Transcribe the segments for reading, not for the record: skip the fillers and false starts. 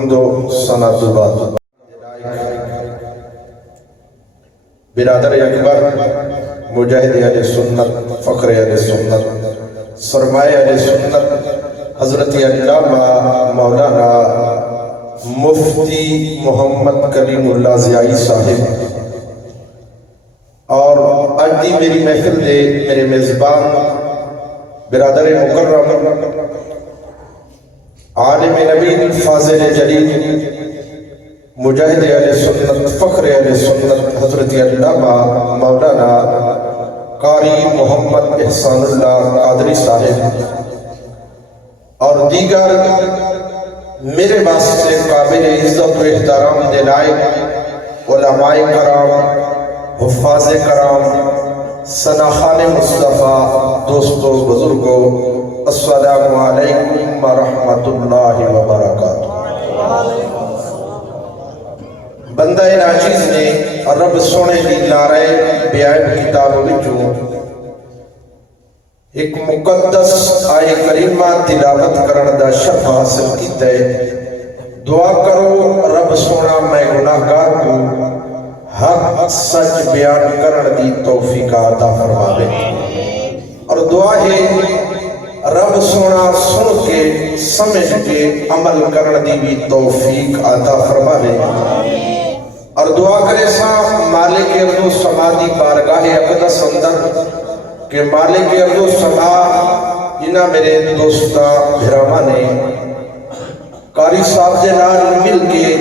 حمد و ثنا تو بعد برادر اکبر مجاہد اہل سنت فخر اہل سنت سرمایہ اہل سنت حضرت علامہ مولانا مفتی محمد کلیم اللہ زیائی صاحب اور آج دی میری محفل دے میرے میزبان برادر مکرم عالم نبی فاضل جلیل مجاہد اہل سنت فخر اہل سنت حضرت علامہ مولانا قاری محمد احسان اللہ قادری صاحب اور دیگر میرے واسطے قابل عزت و احترام دے لائق علماء کرام حفاظ کرام سناخان مصطفیٰ دوستو بزرگو السلام علیکم ورحمت اللہ وبرکاتہ۔ بندہ ناچیز نے رب سونے دی نعرہ بیعیب کتاب وچوں ایک مقدس آئے کریمہ تلاوت کرن دا شرف حاصل کیتا ہے۔ دعا کرو رب سونا میں گناہگار کو حق سچ بیان کرن دی توفیق عطا فرماوے، اور دعا ہے رب سونا سن کے سمجھ کے عمل کرن دی بھی توفیق عطا فرماوے، اور دعا کرے سا مالک ارض و سما دی بارگاہ اقدس اندر کہ مالک ارض و سما جنہ میرے دوستا بھراما نے قاری صاحب دے نال مل کے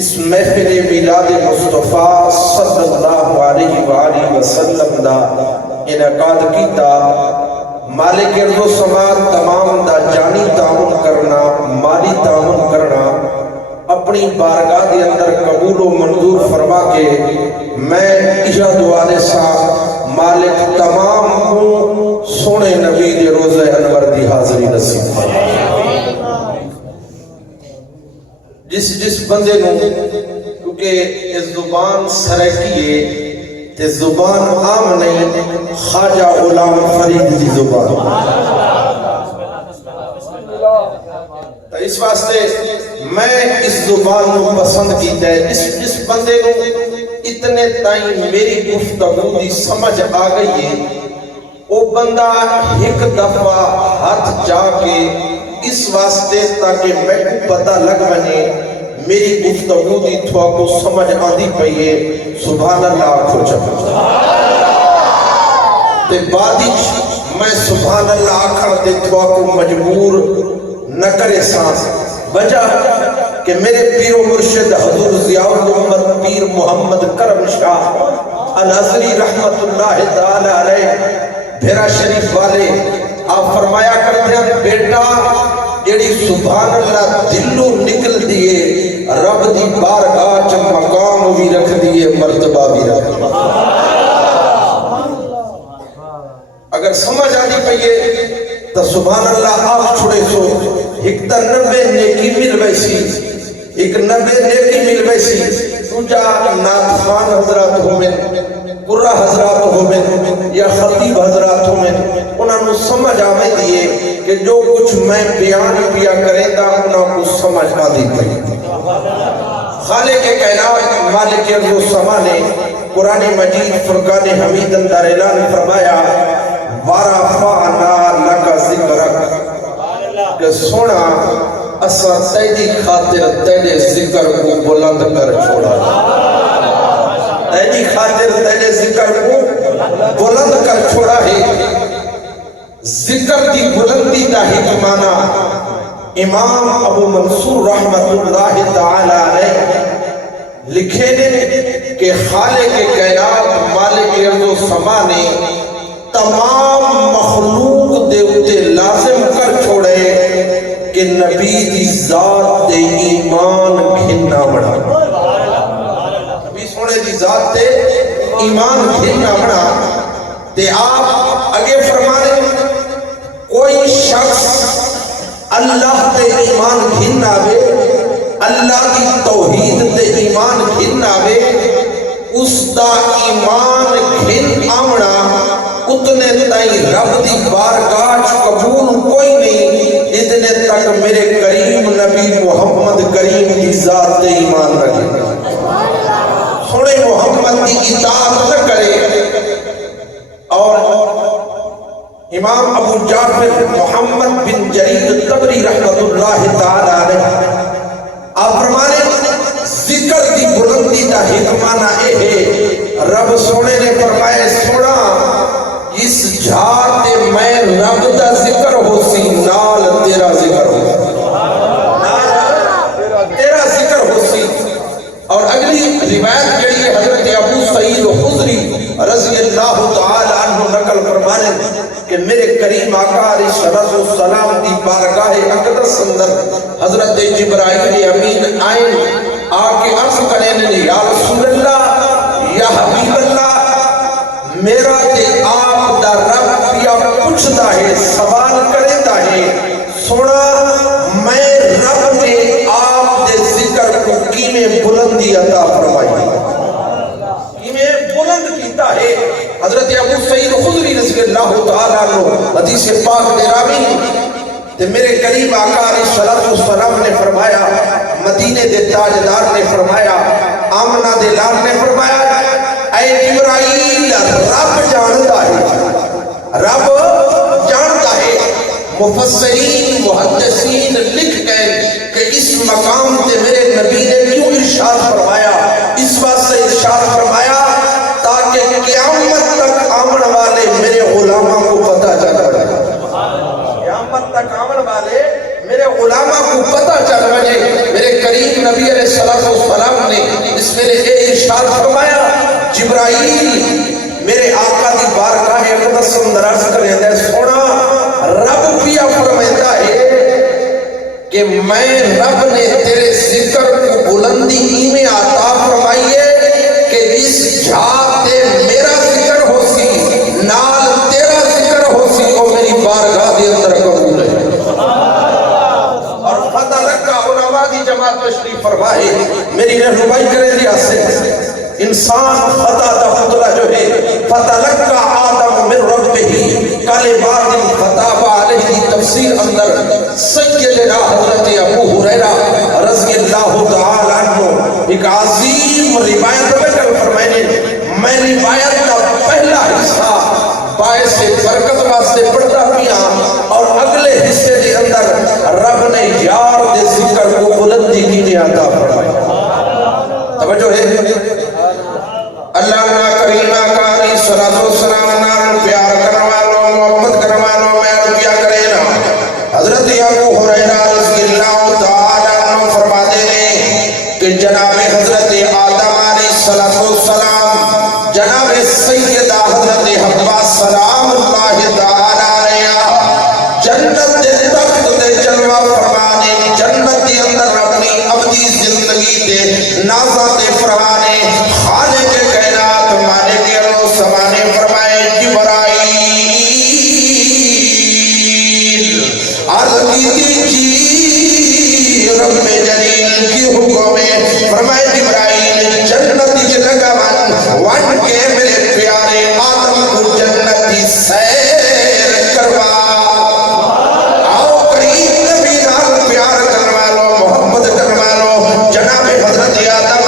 اس محفل میلاد مصطفیٰ صلی اللہ علیہ وآلہ وسلم دا انعقاد کیتا۔ مالک ارض و سما تمام دا جانی تعاون کرنا مالی تعاون کرنا اپنی بارگاہ دے اندر قبول و منظور فرما کے میں اجا دعانے سا مالک تمام کو سونے نبی دے روزہ انور دی حاضری نصیب فرما۔ جس بندے نو کیونکہ اس زبان سرکیے تے زبان عام نہیں، خواجہ غلام فرید دی زبان، تو اس واسطے میں اس زبان کو پسند کیتا ہے۔ اس بندے کو اتنے تائیں میری گفتگو دی سمجھ آ گئی ہے، وہ بندہ ایک دفعہ ہاتھ جا کے اس واسطے تاکہ میں کو پتہ لگ بنے میری گفتگو دی تھوا کو سمجھ آدھی پئیے، سبحان اللہ آکھو چکا تے بعدی میں سبحان اللہ آکھر دے تھوا کو مجبور نہ کرے سانس، وجہ کہ میرے پیر و مرشد حضور ضیاء الامت پیر محمد کرم شاہ الازری رحمت اللہ تعالی علیہ بھیرا شریف والے آپ فرمایا کرتے ہیں بیٹا جیڑی سبحان اللہ دلوں نکل دیئے رب دی بارگاہ چ مقام بھی رکھ دیئے مرتبہ بھی رکھ دیئے۔ اگر سمجھ آنی پئیے تو سبحان اللہ آپ چھوڑے سو ایک تا 90 نیکی مل ویسی، ایک 90 نیکی مل ویسی، دوجا نات خان حضرات ہومن، قرہ حضرات ہومن یا خطیب حضرات ہومن، انہوں نے سمجھ آمیں دیئے کہ جو کچھ میں بیان پیا کریں دا انہوں کو سمجھ آ دی پئی۔ خالق کائنات مالک ارض و سما نے قرآن مجید فرقان حمید اندر اعلان فرمایا وَرَفَعْنَا لَكَ ذِكْرَكَ کہ سونا اسا تیری خاطر تیرے ذکر کو بلند کر چھوڑا، تیری خاطر تیرے ذکر کو بلند کر چھوڑا ہے۔ ذکر دی بلندی دا ہی مانا امام ابو منصور رحمت اللہ تعالی علیہ لکھے نے کہ خالق کائنات مالک ارض و سما نے تمام مخلوق دے اتے لازم کر چھوڑے کہ نبی دی ذات دے ایمان گھننا بڑھا، نبی سونے دی ذات دے ایمان گھننا بڑھا۔ تے آپ اگے فرمانے کوئی شخص اللہ تے ایمان گھننا وے، اللہ کی توحید تے ایمان گھننا وے، اس دا ایمان گھن آمنا اتنے تائیں رب دی بارگاہ قبول کوئی نہیں، اتنے تک میرے کریم نبی محمد کریم کی ذات تے ایمان رکھے، سونے محمد کی اطاعت نہ کرے۔ اور امام ابو جعفر محمد بن جریر طبری رحمت اللہ تعالی علیہ آپ فرمانے ذکر دی بلندی دا حکمانہ اے ہے، رب سونے نے فرمائے سونا اس جھاڑ تے میں رب دا ذکر ہو سی نال تیرا ذکر ہو تیرا ذکر ہو سی۔ اور اگلی روایت جڑی ہے حضرت ابو سعید خضری رضی اللہ تعالی عنہ نقل فرمانے کہ میرے کریم آقا علیہ السلام دی بارگاہ اقدس اندر حضرت جبرائیل امین آئے آکے عرض کریں یا رسول اللہ یا حبیب اللہ میرا تے آپ دا رب پیا پوچھتا ہے سوال کرتا ہے سونا میں رب نے آپ دے ذکر کو کیمیں بلندی عطا فرمائی کیمیں بلند کیتا ہے۔ حضرت ابو سعید خضری رضی اللہ تعالیٰ عنہ حدیث پاک نے راوی تے میرے قریب آقا علیہ السلام نے فرمایا، مدینے دے تاجدار نے فرمایا، آمنہ دے لال نے فرمایا اے جبرائیل رب جانتا ہے، رب جانتا ہے۔ مفسرین محدثین لکھ گئے کہ اس مقام تے میرے نبی نے کیوں ارشاد فرمایا؟ اس بات سے ارشاد فرمایا تاکہ قیامت تک آمن والے میرے غلاموں کو پتہ چل جائے، قیامت تک آمن والے میرے غلاموں کو پتہ چل جائے۔ میرے کریم نبی علیہ السلام نے اس میں ارشاد فرمایا جبرائیل میرے آقا دی بارگاہ اقدس اندر عرض کرے دے سونا رب پیا فرماتا ہے کہ میں رب نے تیرے ذکر کو بلندی میں عطا فرمائی ہے کہ اس جھاڑ تے میرا ذکر ہو سی نال تیرا ذکر ہو سی اور میری بارگاہ دے اندر قبول ہے۔ اور فتح لکا علماء دی جماعت تشریف فرمائے میری رہنمائی کرے دیا سے انسان خطا دا خطرہ جو ہے فتح لکا آدم من رب ہی کلمات خطاب علیہ دی تفسیر اندر سیدنا حضرت ابو ہریرہ رضی اللہ تعالی عنہ ایک عظیم روایت میں فرمائے میں روایت کا پہلا حصہ باعث برکت واسطے پڑھتا پیا اور اگلے حصے کے اندر رب نے یار دے ذکر کو بلندی کی نے عطا فرمائی۔ توجہ ہے اللہ نا کریمہ کا علیہ السلام نال پیار کرنوالو محبت کرنوالو میں رکیا کرے نا۔ حضرت ابو ہریرہ رضی اللہ تعالی عنہ فرماتے ہیں کہ جناب حضرت آدم علیہ السلام جناب سیدہ حضرت حوا سلام اللہ تعالی علیہ جنت دے تخت دے جلوہ فرمانے جنت دے اندر اپنی ابدی زندگی دے نازہ دے فرمانے خالق کائنات مالک ارض سمانے فرمائے جبرائیل عرض کی جی رب جلیل کی حکم فرمائے جبرائیل جنتی جلگا ون کے میرے پیارے آدم کو جنتی سیر کروا آؤ قریب نبی نال پیار کروا لو محبت کروا لو جناب حضرت آدم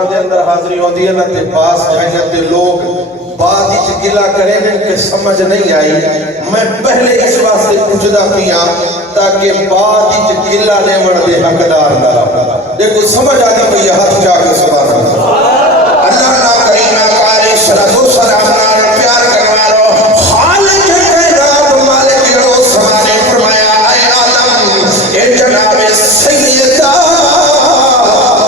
قبراں دے اندر حاضری ہوندی ہے نا تے پاس جائیں تے لوگ بعد وچ گلا کریں کہ سمجھ نہیں آئی. میں پہلے اس واسطے پوچھدا پیاں تاکہ بعد وچ گلا لیون دے حقدار نہ رہو. دیکھو سمجھ آ گئی ہاتھ جا کے سبحان اللہ. اللہ نہ کریم کاری صلوات و سلام نال پیار کروا لو. خالق کائنات مالک السماء نے فرمایا اے آدم اے جناب سیدہ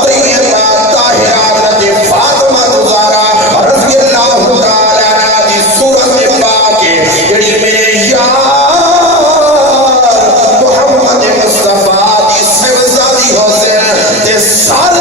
طیبہ طاہرہ حضرت فاطمہ زہرا رضی اللہ تعالی عنہا دی صورت پاک جڑی میرے یار محمد مصطفیٰ دی سبزادی حسین تے سارے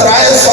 300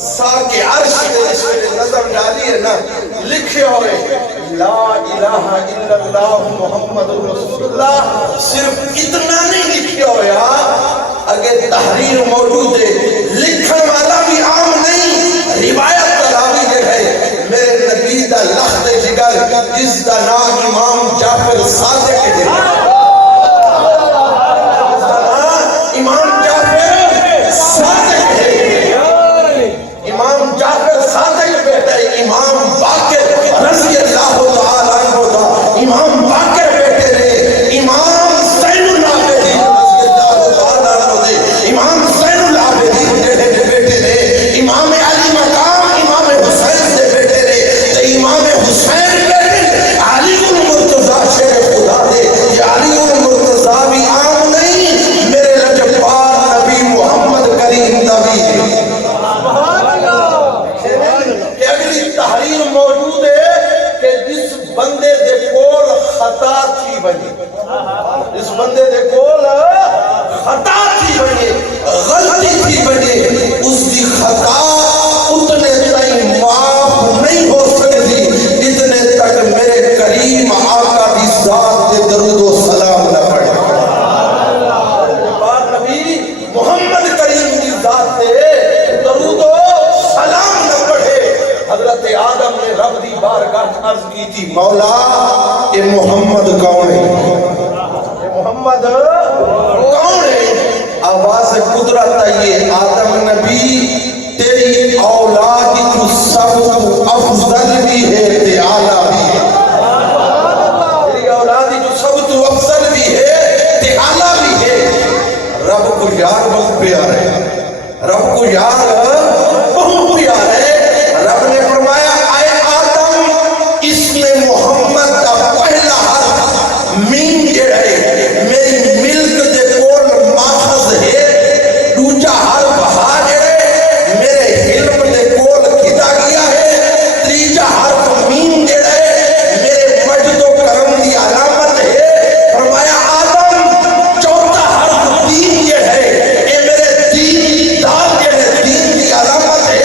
ساکِ عرش دے اس میں نظر ڈالی ہے نا لکھے ہوئے لا الہ الا اللہ محمد رسول اللہ صرف اتنا نہیں لکھے ہویا اگر تحریر موجود ہے لکھن والا بھی عام نہیں روایت تلاوی جو ہے میرے نبی دا لخت جگر جس دا نام امام جعفر صادق ہے امام جعفر صادق ہے امام جعفر صادق بیٹا ہے امام باقر رضی اللہ تعالیٰ عنہ دا امام باقر بیٹے نے امام زین العابدین رضی اللہ تعالیٰ عنہ دے امام زین العابدین بیٹے نے امام علی مقام امام حسین دے بیٹے نے تے امام حسین بیٹے علی المرتضی شیر خدا دے یہ علی المرتضی بھی عام نہیں میرے لجپار نبی محمد کریم نبی تحریر موجود ہے کہ جس بندے دے کول خطا تھی بنی جس بندے دے کول خطا تھی بنی غلطی تھی بنی اس دی خطا اتنے تائیں معاف نہیں ہو سکتی اتنے تک میرے کریم آقا دی ذات دے درود و سلام نہ پڑھے پاک نبی محمد کریم دی ذات دے درود و سلام نہ پڑھے حضرت آدم نے رب دی بارگاہ عرض کی تھی مولا اے محمد کون ہے اے محمد کون ہے آواز قدرت ہے آدم نبی تیری اولاد تو سب افضل بھی ہے تے اعلیٰ بھی ہے تیری اولاد تو سب تو افضل بھی ہے تے اعلیٰ بھی ہے رب کو یار بہت پیار ہے رب کو یار بہت پیار ہے رب نے فرمایا اے آدم اس میں محمد کا پہلا حرف میم جو ہے میری ملک دے کول ماخذ ہے دوجا حرف ہا جو ہے میرے علم دے کول کھدا گیا ہے تیجا حرف میم جو ہے میرے مجد و کرم دی علامت ہے فرمایا آدم چوتھا حرف دین جو ہے اے میرے دین دی دال جو ہے دین دی علامت ہے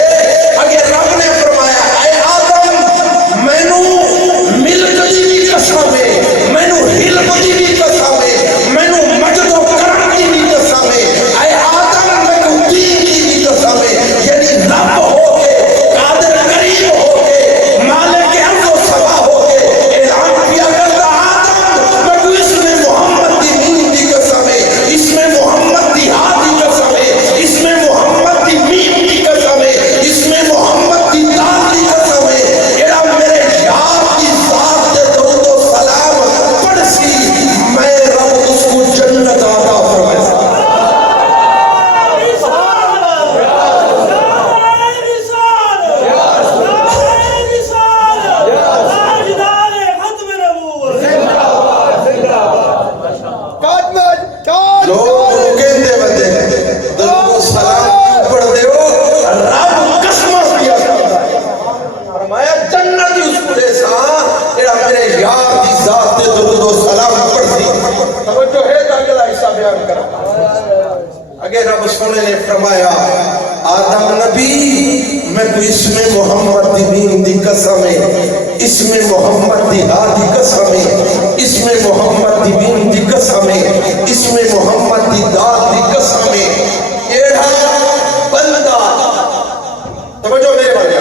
اگر رب نے فرمایا اے آدم مینو ملک دی بھی قسم ہے مینو علم دی بھی قسم ہے مینو مجد و کرم دی بھی قسم ہے اے آدم مینو دین دی بھی قسم ہے یعنی رب ہو کے قادر کریم ہو کے مالک ارض و سما ہو کے اعلان کیا کرتا آدم مینو اس میں محمد دی میم دی قسم ہے اس میں محمد دی ہا دی قسم ہے اس میں محمد دی میم دی قسم ہے اس میں محمد دی دال دی قسم ہے ایڑا میرے یار کی ذات دے درود و سلام پڑھ سی میں رب اس کو جنت عطا فرمائے لوگ کہندے بندے درود و سلام پڑھ دے ہو رب قسم دیا کرتا ہے فرمایا جنت اس کو لے سا ایڑا میرے یار دی ذات دے درود و سلام پڑھ دی توجہ ہے تا اگلا حصہ بیان کرا اگر رب سونے نے فرمایا آدم نبی میں کو اس میں محمد دی میم دی قسم ہے اس میں محمد دی ہا دی قسم ہے اس میں محمد دی میم دی قسم ہے اس میں محمد دی دال دی قسم ہے ایڑا بندہ توجہ میرے بھائی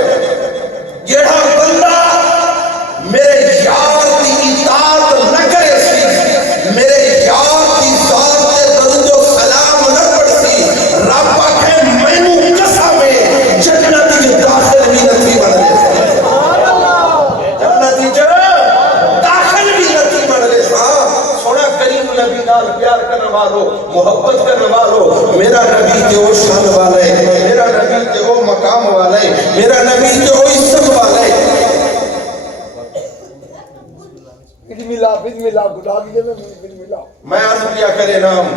ایڑا بندہ میرے یار دی اطاعت نہ کرے سی میرے یار دی ذات دے درود و سلام نہ پڑھ سی رب آکھے مینوں قسم ہے جنت وچ داخل بھی نہیں بن رہے جنت وچ داخل بھی نہیں بن رہے سونا کریم نبی نال پیار کرنے والو محبت کرنے والو میرا نبی تے وہ شان والا ہے میرا نبی تے وہ مقام والا ہے میرا نبی تے وہ عزت والا ہے بسم اللہ خدا کی جگہ بسم اللہ میں عرض کیا کرے نام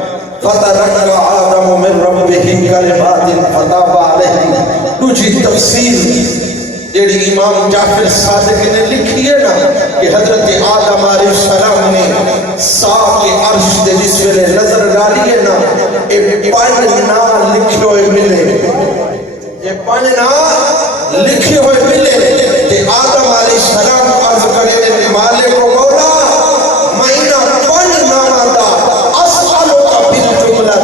فتلقى آدم من ربه کلمات فتاب علیہ دوسری تفسیر جیڑی امام جعفر صادق نے لکھی ہے نا کہ حضرت آدم علیہ السلام نے ساق عرش دے جس ویلے نظر ڈالی ہے نا ایک پائن نا لکھے ہوئے ملے یہ پڑھنا لکھے ہوئے ملے کہ آدم علیہ السلام عرض کرے دے مالک و مولا مہینہ پڑھنا ماتا اسألو کا بالجملہ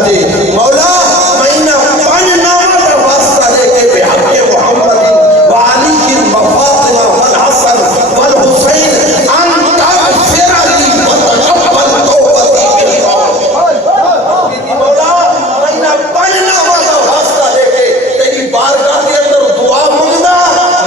مولا مہینہ پڑھنا ماتا واسطہ لے کے بحق محمد وعلی کی مفاطمہ والحسن والحسین انتا فیرالی وتقبل توبتی مولا مہینہ پڑھنا ماتا واسطہ لے کے تیری بارگاہ کے اندر دعا مانگنا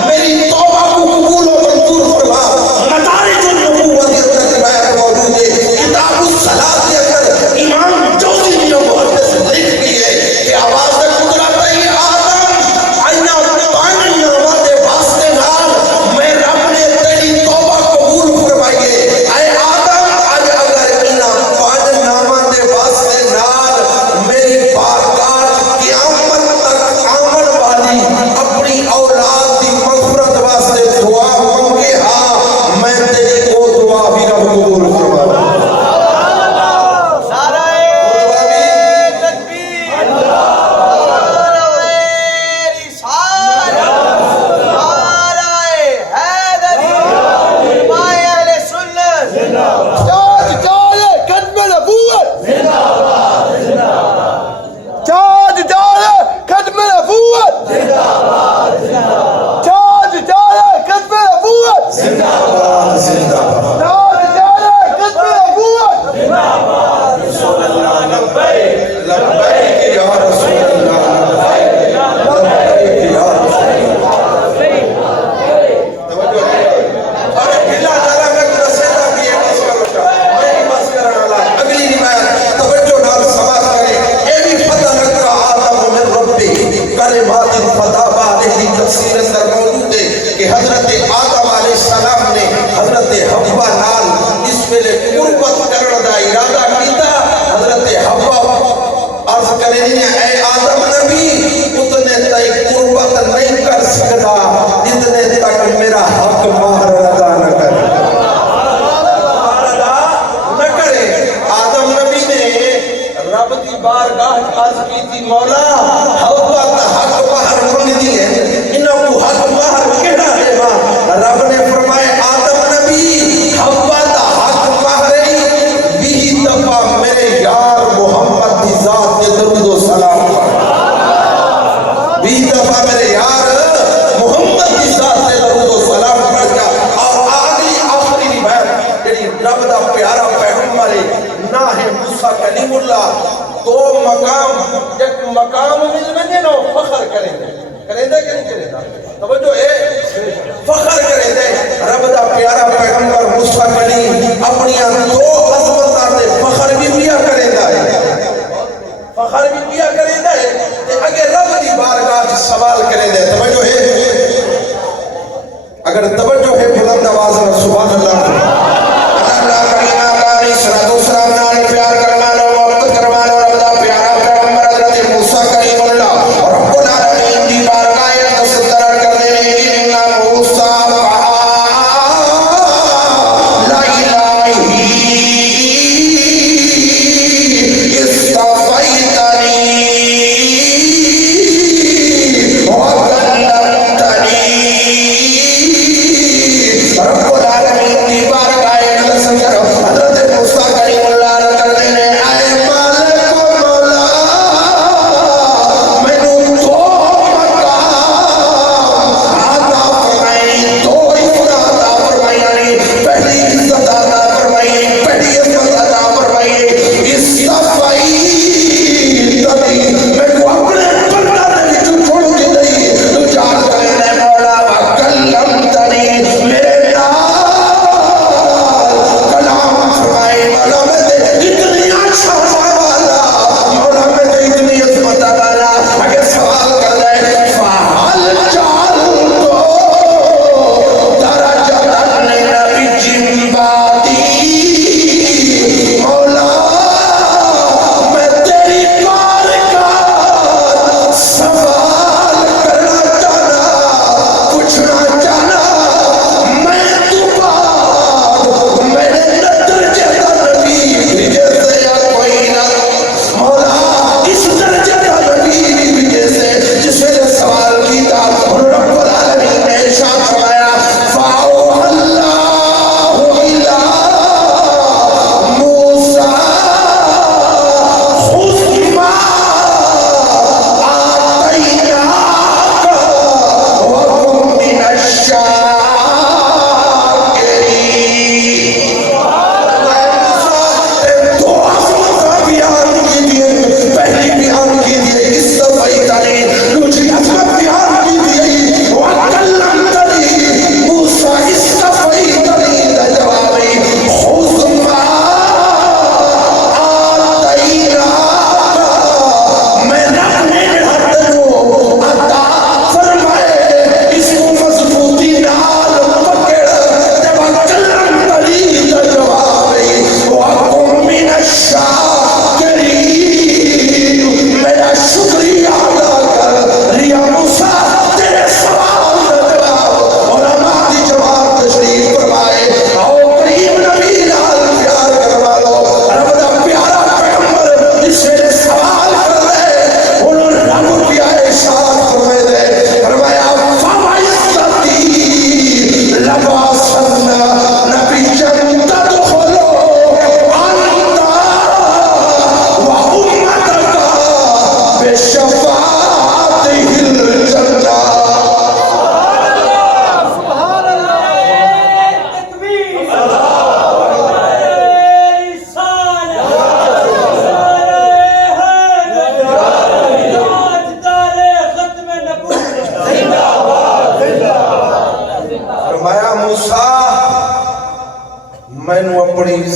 میری توبہ کو قبول و منظور فرما مدارج النبوت کے اندر روایت موجود ہے کتاب الصلاۃ کے اندر امام جوزی نے محدث لکھ دی ہے کہ آواز قدرت ہے آدم آئینہ پانی نامات واسطے نال میں رب نے تیری توبہ قبول فرمائیے اے آدم آج اگر اینا پانی نامات واسطے نال میری بارگاہ قیامت تک آمن والی اپنی اولاد دی مغفرت واسطے دعا مانگے ہاں میں تیری کو دعا بھی رب قبول فرما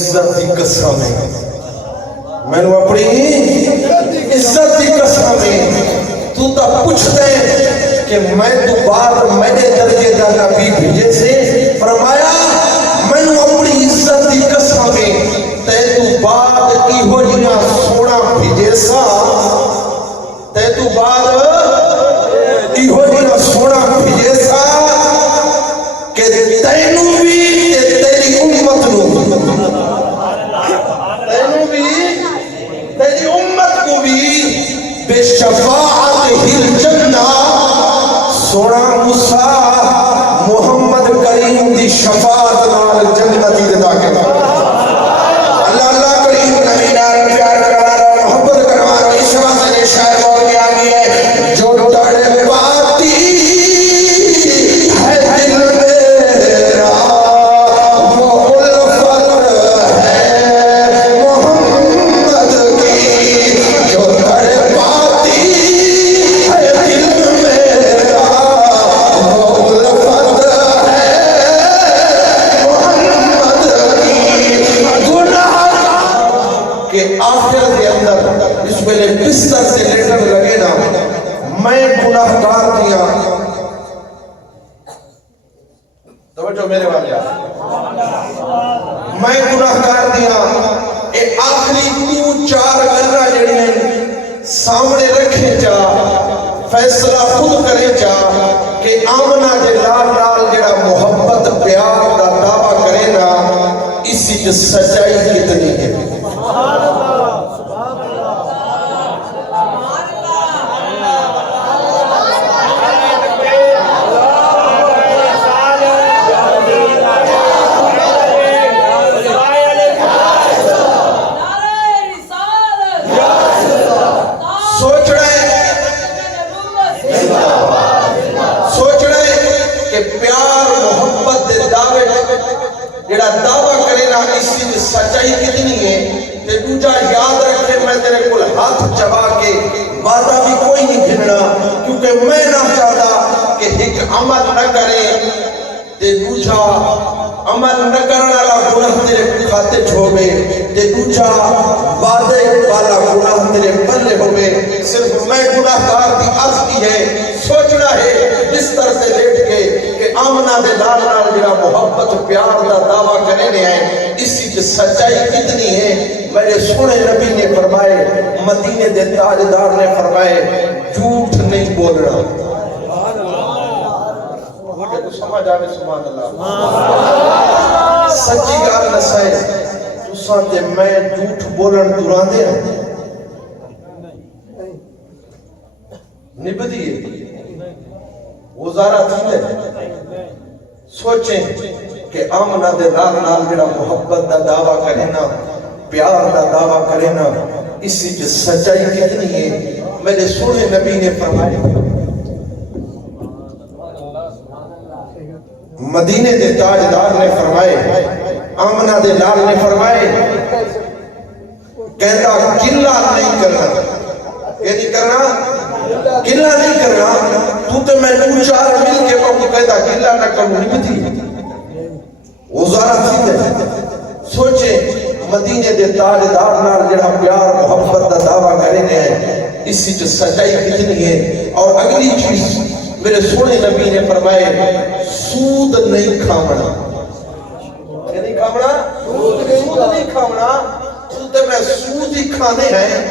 عزت کی قسم ہے میں نے اپنی عزت کی قسم ہے تو تا پوچھ دے کہ میں تو بعد میرے درجے دا نبی بھیجے سے فرمایا میں نے اپنی عزت کی قسم ہے تے تو بعد کی ہو جنا سونا بھیجے سا تے تو بعد کی ہو جنا سونا بھیجے سا کہ تینوں بھی تیری امت نو تینوں بھی تیری امت کو بھی بے شفاعت ہل جنہ سونا موسیٰ محمد کریم دی شفاعت نال جنتی دے داخل اللہ کریم نبینار پیار کروانا محبت کروانا اس واسطے نے شاعر بول کے آگئی ہے جو تڑ پاتی ہے دل میرا وہ الفت ہے محمد کی جو تڑ پاتی ہے دل میرا وہ الفت ہے محمد کی گناہ کہ آخر کے اندر اس میں بستر سے لیٹر لگے نا میں گناہگار دیا توجہ میرے والے میں گناہگار دیا اے آخری تو چار گرہ جڑی ہیں سامنے رکھے جا فیصلہ خود کرے جا کہ آمنہ دے لال لال جڑا محبت پیار دا دعویٰ کرے نا اسی جو سچائی کتنی ہے سچائی کتنی ہے تے دوجا یاد رکھے میں تیرے کل ہاتھ چبا کے وعدہ بھی کوئی نہیں گھننا کیونکہ میں نہ چاہتا کہ ایک عمل نہ کرے تے دوجا عمل نہ کرنا والا گناہ تیرے کھاتے چھوڑے تے دوجا وعدے والا گناہ تیرے پلے ہوئے صرف میں گناہگار دی عرض کی ہے سوچنا ہے بستر سے لیٹ کے کہ آمنہ دے لال لال جڑا محبت پیار دا دعویٰ کرنے آئے اسی کی سچائی کتنی ہے میرے سونے نبی نے فرمائے مدینے دے تاجدار نے فرمائے جھوٹ نہیں بولنا سمجھ آوے سبحان اللہ سچی گال نسائے تساں تے میں جھوٹ بولن دوران دے نبدی ہے وزارہ تھی دے سوچیں کہ آمنہ دے لال لال جڑا محبت دا دعویٰ کرے نا پیار دا دعویٰ کرے نا اسی جو سچائی کتنی ہے میرے سونے نبی نے فرمائے مدینے دے تاجدار نے فرمائے آمنہ دے لال نے فرمائے کہتا گلہ نہیں کرنا یہ نہیں کرنا گلہ نہیں کرنا تو تے میں دو چار مل کے کو کہتا گلہ نہ کروں نہیں تھی وزارت تھی دے سوچے مدینے دے تاجدار نال جڑا پیار محبت دا دعویٰ کرنے ہیں اسی جو سچائی کتنی ہے اور اگلی چیز میرے سونے نبی نے فرمائے سود نہیں کھامنا کیا نہیں کھامنا سود نہیں کھامنا تو تے میں سود ہی کھانے ہیں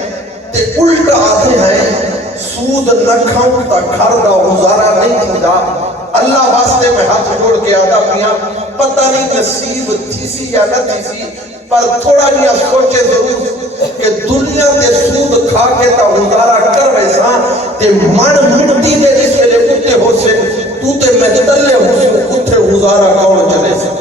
تے الٹا آتے ہیں سود نہ کھاؤں تا گھر دا گزارا نہیں ہوتا اللہ واسطے میں ہاتھ جوڑ کے آدھا پیا پتہ نہیں نصیب تھی سی یا نہ تھی سی پر تھوڑا نیا سوچے ضرور کہ دنیا دے سود کھا کے تا گزارا کر ویسا تے من مٹی دے جس میں لے کتے ہو سے تو تے میں تلے ہو سے کتے گزارا کون چلے سے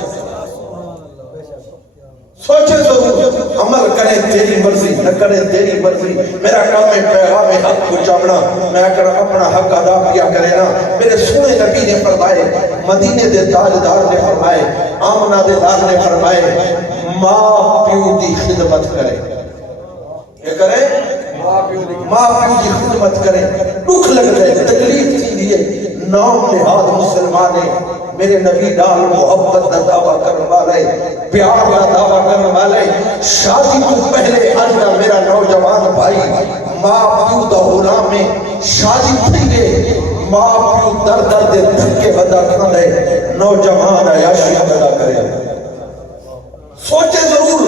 سوچے ضرور عمل کریں تیری مرضی نہ کریں تیری مرضی میرا کام ہے پیغام حق کو چاہنا میں اگر اپنا حق ادا کیا کرے نا میرے سونے نبی نے فرمائے مدینے دے تاجدار نے فرمائے آمنہ دے دار نے فرمائے ماں پیو دی خدمت کرے کیا کرے ماں پیو دی خدمت کرے دکھ لگ رہے تکلیف تھی لیے نام نہاد مسلمان ہے میرے نبی نال محبت کا دعویٰ کرنے والے، پیار کا دعویٰ کرنے والے، شادی کو پہلے اج دا میرا نوجوان بھائی ماں پیو دا غلام میں شادی تھی گئے، ماں پیو در در دے دھکے بدا کھاندے، نوجوان عیاشی بدا کرے۔ سوچے ضرور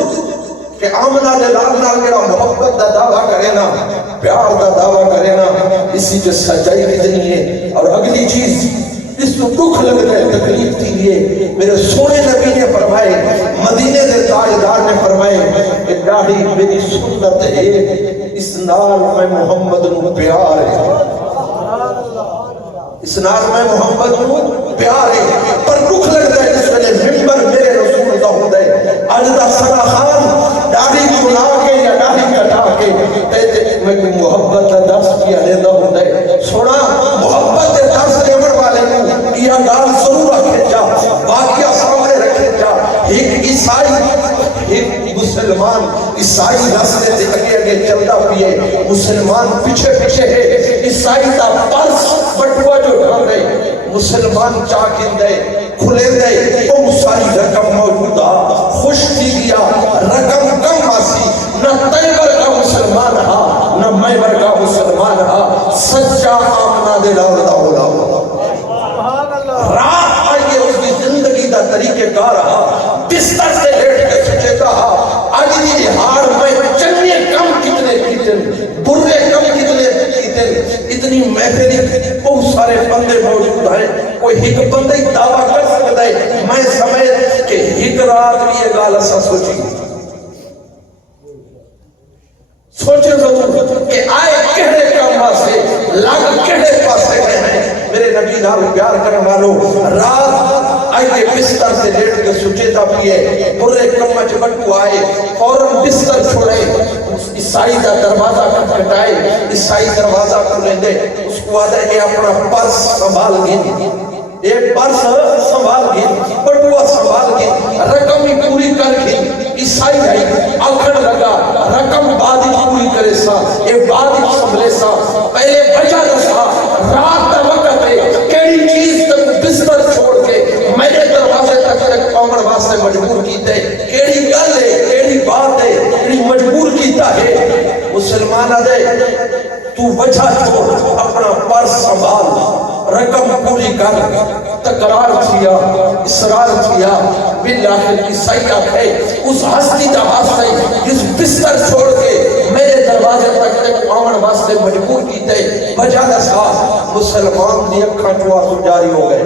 کہ آمنہ دے لال نال میرا محبت دا دعویٰ کرے نا، پیار دا دعویٰ کرے نا، اسی جو سچائی کتنی ہے۔ اور اگلی چیز اس کو دکھ لگ رہے تکلیف تھی لیے میرے سونے نبی نے فرمائے، مدینے دے تاجدار نے فرمائے کہ داڑھی میری سنت ہے، اس نال میں محمد نو پیار ہے، اس نال میں محمد نو پیار ہے۔ پر دکھ لگ رہے جس ویلے ممبر میرے رسول دا ہوں دے اجدہ سنا خان داڑھی بنا کے یا داڑھی کٹا کے میں محبت دا درس کیا لیتا ہوں دے سونا محبت دے درس دیور والے کو یہ گال ضرور رکھے جا، واقعہ سامنے رکھے جا۔ ایک عیسائی ایک مسلمان عیسائی راستے سے اگے اگے چلتا پیے، مسلمان پیچھے پیچھے ہے، عیسائی دا پرس بٹوا جو ڈھال رہے، مسلمان چاکن دے کھلے دے وہ ساری رقم موجودہ خوش تھی گیا، رقم کم آسی، نہ تیور کا مسلمان ہا نہ میور کا مسلمان ہا، سچا آمنہ دے لاؤدہ ہو رات آئیے اس کی زندگی دا طریقے کا رہا، بستر سے لیٹ کے سچے کہا آج دی ہار میں چنگے کم کتنے کیتن، برے کم کتنے کیتن، اتنی محفلی بہت سارے بندے موجود ہیں، کوئی ایک بندے ہی دعویٰ کر سکتا ہے میں سمجھ کہ ایک رات یہ گال سا سوچی سوچے ضرور کہ آئے کہڑے کام سے لگ کہڑے پاسے گئے ہیں میرے نبی نال پیار کرنے والوں۔ رات آئیے بستر سے لیٹ کے سچیتا پیے، برے کمچ بٹو آئے فوراں بستر چھوڑے، عیسائی دا دروازہ کھٹکھٹائے، عیسائی دروازہ کھلے دے، اس کو آدھے کہ اپنا پرس سنبھال گئے، ایک پرس سنبھال گئے، بٹوا سنبھال گئے، رقم ہی پوری کر گئے۔ عیسائی ہے آکھن لگا رقم بعد ہی پوری کرے سا، یہ بعد ہی سنبھلے سا، پہلے بچا رسا رات دا وقت ہے، کیڑی چیز تک بستر چھوڑ کے میرے دروازے تک پاؤں واسطے مجبور کیتے، کیڑی گل ہے، کیڑی بات ہے، کیڑی مجبور کیتا ہے۔ مسلمان آدھے تو وجہ چھوڑ اپنا پرس سنبھال، رقم پوری کر، تقرار کیا، اصرار کیا، بالآخر کی سیاح ہے اس ہستی دا واسطے جس بستر چھوڑ کے میرے دروازے تک آمن واسطے مجبور کیتے، وجہ دسا مسلمان دی اکھاں چوں آنسو جاری ہو گئے۔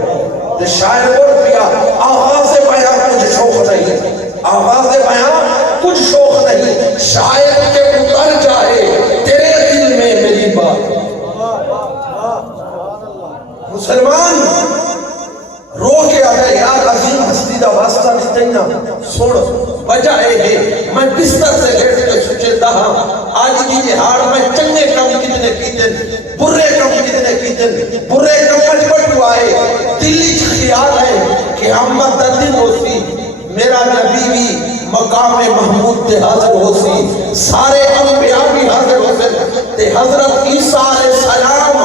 تے شاعر بول پیا آغاز بیان کچھ شوق نہیں، آغاز بیان کچھ شوق نہیں، شاعر کے اتر جائے تیرے دل میں میری بات۔ مسلمان رو کے آگئے یار عظیم ہستی دا واسطہ نہیں دینا سوڑ وجہ ہے میں بستر سے لیٹ کے سچیتا ہاں آج کی جہار میں چنگے کم کتنے کیتن، برے کم کتنے کیتن، برے کم مجبٹ آئے، دلی خیال ہے کہ احمد دا دن ہو سی میرا نبی بھی مقام محمود تے حاضر ہو سی، سارے انبیاء بھی حاضر ہو سی، تے حضرت عیسیٰ علیہ السلام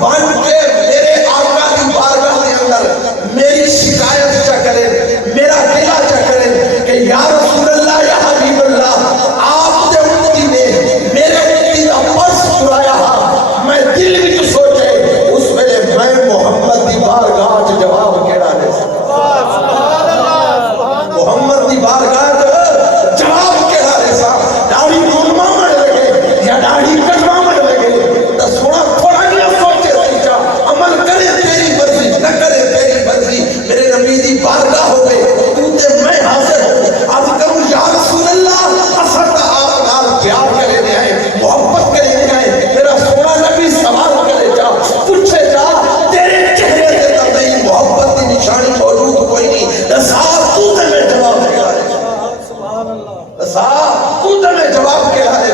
بن کے میرے آقا دی بارگاہ دے اندر میری شکایت چکرے، میرا دلہ چکرے کہ یا رسول اللہ یا حبیب اللہ آپ دے امتی نے میرے امتی دا پرس چرایا ہاں، میں دل بھی سوچے اس ویلے میں محمد دی بارگاہ جواب کیڑا دے محمد دی بارگاہ جواب کیڑا دے سا، داڑھی علماء مڑ لگے یا داڑھی کٹوا مڑ لگے تا سونا تھوڑا نہیں سوچے سیچا عمل کرے تیری مرضی نہ کرے تیری مرضی، میرے نبی دی بارگاہ ہو گئے تو تے میں حاضر ہوں، آج کروں یا رسول اللہ اثر دا آپ نال پیار کرے دے آئے، محبت کرے دے آئے، میرا سونا نبی سوال کرے جا پوچھے جا تیرے چہرے دے تبدیل محبت دی نشانی موجود کوئی نہیں، صاحب تو تے میں جواب کیا ہے، صاحب تو تے میں جواب کیا ہے۔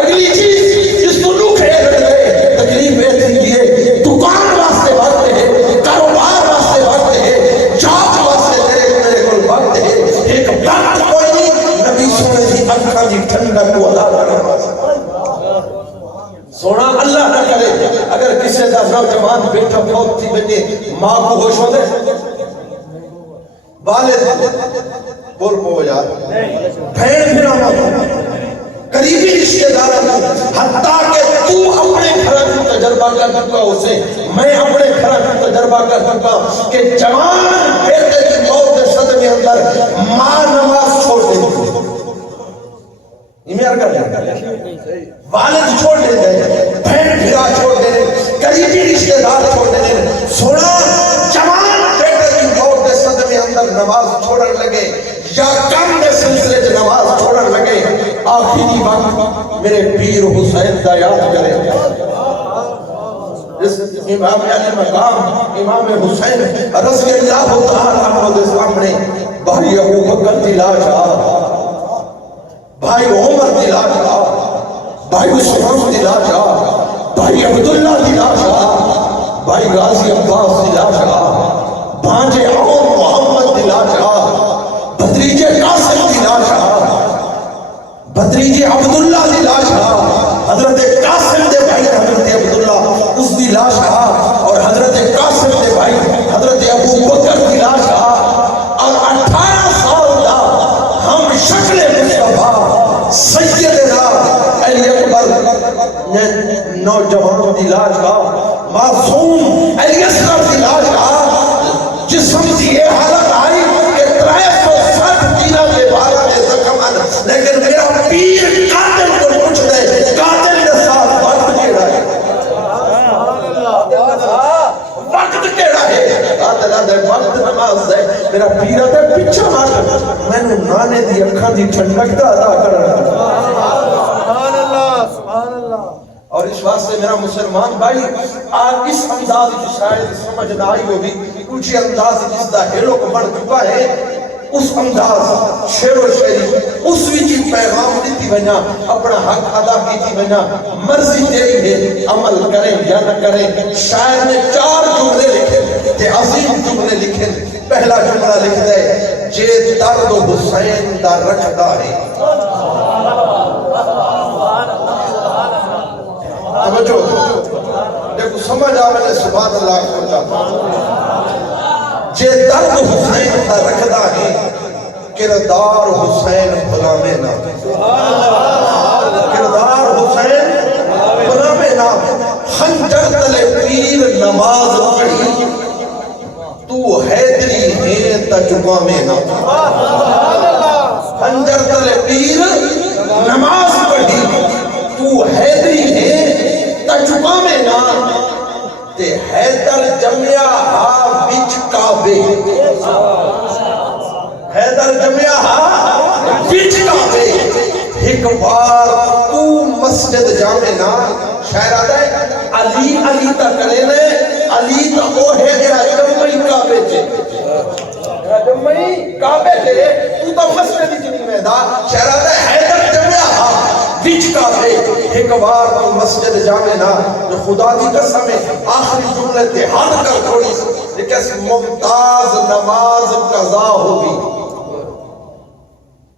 اگلی چیز جس کو لوگ کھڑے گئے تکلیف ایسی دیئے دکان واسطے وقت ہے، کاروبار واسطے وقت ہے، جاب واسطے میرے کل وقت ہے، ایک وقت کوئی نہیں نبی سونے دی اکھاں دی ٹھنڈک کو ادا کرنے واسطے سونا اللہ نہ کرے اگر کسی دا نوجوان بیٹا فوت تھی بنے ماں کو ہوش ہو دے والد بول پو یار بھین بھیرا قریبی رشتہ دار حتیٰ کہ تو اپنے گھر کا تجربہ کر چکا اسے میں اپنے گھر کا تجربہ کر چکا کہ جوان بیٹے کی موت کے صدمے اندر ماں نماز چھوڑ دے ایمیار کر دیں والد چھوڑ دے بہن بھیرا چھوڑ دے قریبی رشتہ دار چھوڑ دے سونا جوان بیٹے کی موت کے صدمے اندر نماز چھوڑن لگے یا کم کے سلسلے سے نماز چھوڑن لگے آخری وقت میرے پیر حسین دا یاد کرے اس امام علی مقام امام حسین رضی اللہ تعالیٰ عنہ کے سامنے بھائی ابو بکر دی لاش آ بھائی عمر دی لاش آ بھائی عثمان دی لاش آ بھائی عبداللہ دی لاش آ بھائی غازی عباس دی لاش آ بھانجے عمر محمد دی لاش آ بھتریجے قاسم دی لاش آ بھتریجے عبداللہ دی لاش آ حضرت قاسم دے بھائی حضرت عبداللہ اس دی لاش آ اور حضرت قاسم دے بھائی حضرت ابو بکر دی لاش آ اور 18 سال دا ہم شکل مصطفیٰ سیدنا علی اکبر نوجوان دی لاش آ معصوم علی اصغر دی لاش آ جسم دی یہ حالت آئی کہ 360 دینا کے بارہ میں زخمن لیکن میرا پیر قاتل کو پوچھ دے قاتل کے ساتھ وقت کیڑا ہے وقت کیڑا ہے قاتل آدھے وقت نماز دے میرا پیر آدھے پچھا مار میں نے نانے دی اکھاں دی ٹھنڈک دا ادا کرنا سبحان اللہ سبحان اللہ اور اس واسطے میرا مسلمان بھائی آج اس انداز کی شاید سمجھ نہ آئی ہوگی کچھ انداز جس دا ہیرو کو بڑھ چکا ہے اس انداز شعر و شعری اس وچی پیغام دیتی بنا اپنا حق ادا کیتی بنا مرضی تیری ہے عمل کریں یا نہ کریں شاعر نے 4 جملے لکھے تے عظیم جملے لکھے پہلا جملہ لکھ دے جے درد حسین دا رکھدا ہے توجہ دیکھو سمجھ آوے سبحان اللہ کو جے درد حسین دا رکھدا ہے کردار حسین غلامے نہ کردار حسین غلامے نہ خنجر تلے پیر نماز پڑھی تو حیدری ہے تجربہ میں نہ خنجر تلے پیر نماز پڑھی تو حیدری ہے تجربہ میں نہ تے حیدر جمعہ ہا بچ کعبے حیدر جمعہ ہا بچ کعبے ایک بار تو مسجد جامع نا شاعر آتا ہے علی علی تا کرے نے علی تا وہ ہے جڑا جمعی کعبے چے جمعی کعبے چے تو تا مسجد جنی میں دا شاعر آتا ہے حیدر جمعہ ہا بچ کعبے ایک بار تو مسجد جامع نا جو خدا دی قسم ہے آخری جملے تے ہاتھ کر تھوڑی لیکن ممتاز نماز قضا ہوگی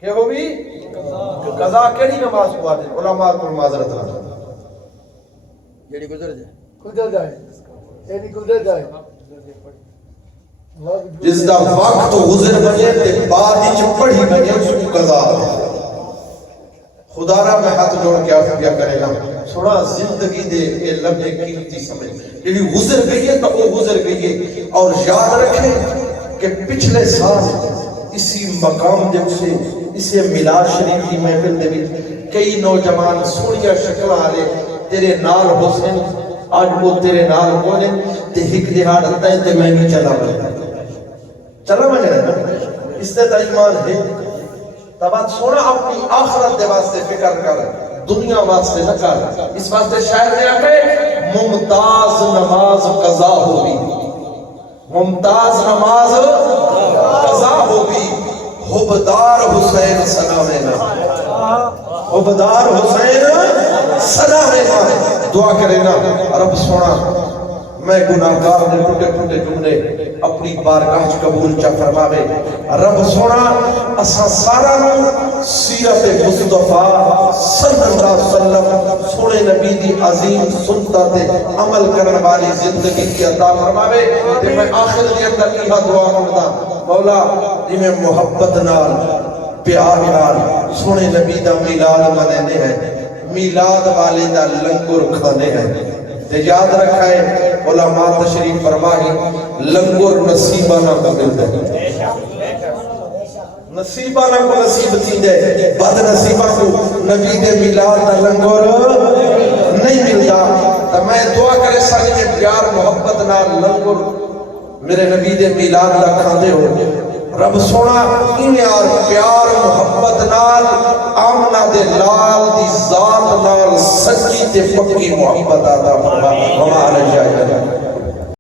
کیا ہوگی قضا کیڑی نماز ہوا دے علماء کو معذرت رہا جڑی گزر جائے یعنی گزر جائے جس دا وقت گزر بنے تے بعد وچ پڑھی بنے اس کو قضا خدا را میں ہاتھ جوڑ کے آپ کیا کرے گا تھوڑا زندگی دے اے لمحے قیمتی سمجھ یعنی گزر گئی ہے تو وہ گزر گئی ہے اور یاد رکھیں کہ پچھلے سال اسی مقام جب سے اسے میلاد شریف کی محفل دے وچ کئی نوجوان سونیا شکل والے تیرے نال حسین آج وہ تیرے نال کونے تے ہک دہاڑ آتا ہے تے میں بھی چلا میں اس تے ایمان ہے تب سونا اپنی آخرت دے واسطے فکر کر دنیا واسطے نہ کر اس واسطے شاعر نے آکے ممتاز نماز قضا ہوگی ممتاز نماز قضا ہوگی حبدار حسین سلامے نا حبدار حسین سلامے نا دعا کرے نا رب سونا میں گناہگار نے ٹوٹے ٹوٹے جملے اپنی بارگاہ قبول چا فرماوے رب سونا اساں سارا نو سیرت مصطفیٰ صلی اللہ علیہ وسلم سونے نبی دی عظیم سنتاں تے عمل کرن والی زندگی کی عطا فرماوے تے میں آخر دی اندر یہ دعا کردا مولا جی میں محبت نال پیار نال سونے نبی دا میلاد منانے ہیں میلاد والے دا لنگر کھانے ہیں تے یاد رکھا ہے علماء تشریف فرمائے لنگر نصیبانہ کو ملتا ہے نصیبانہ کو نصیب تھی دے بد نصیبہ کو نبی دے میلاد دا لنگر نہیں ملتا تو میں دعا کرے ساری میں پیار محبت نال لنگر میرے نبی دے میلاد دا کھاندے ہو رب سونا انیار پیار محبت نال آمنہ دے لال دی ذات نال سچی تے پکی محبت آتا فرما ہمارا جائے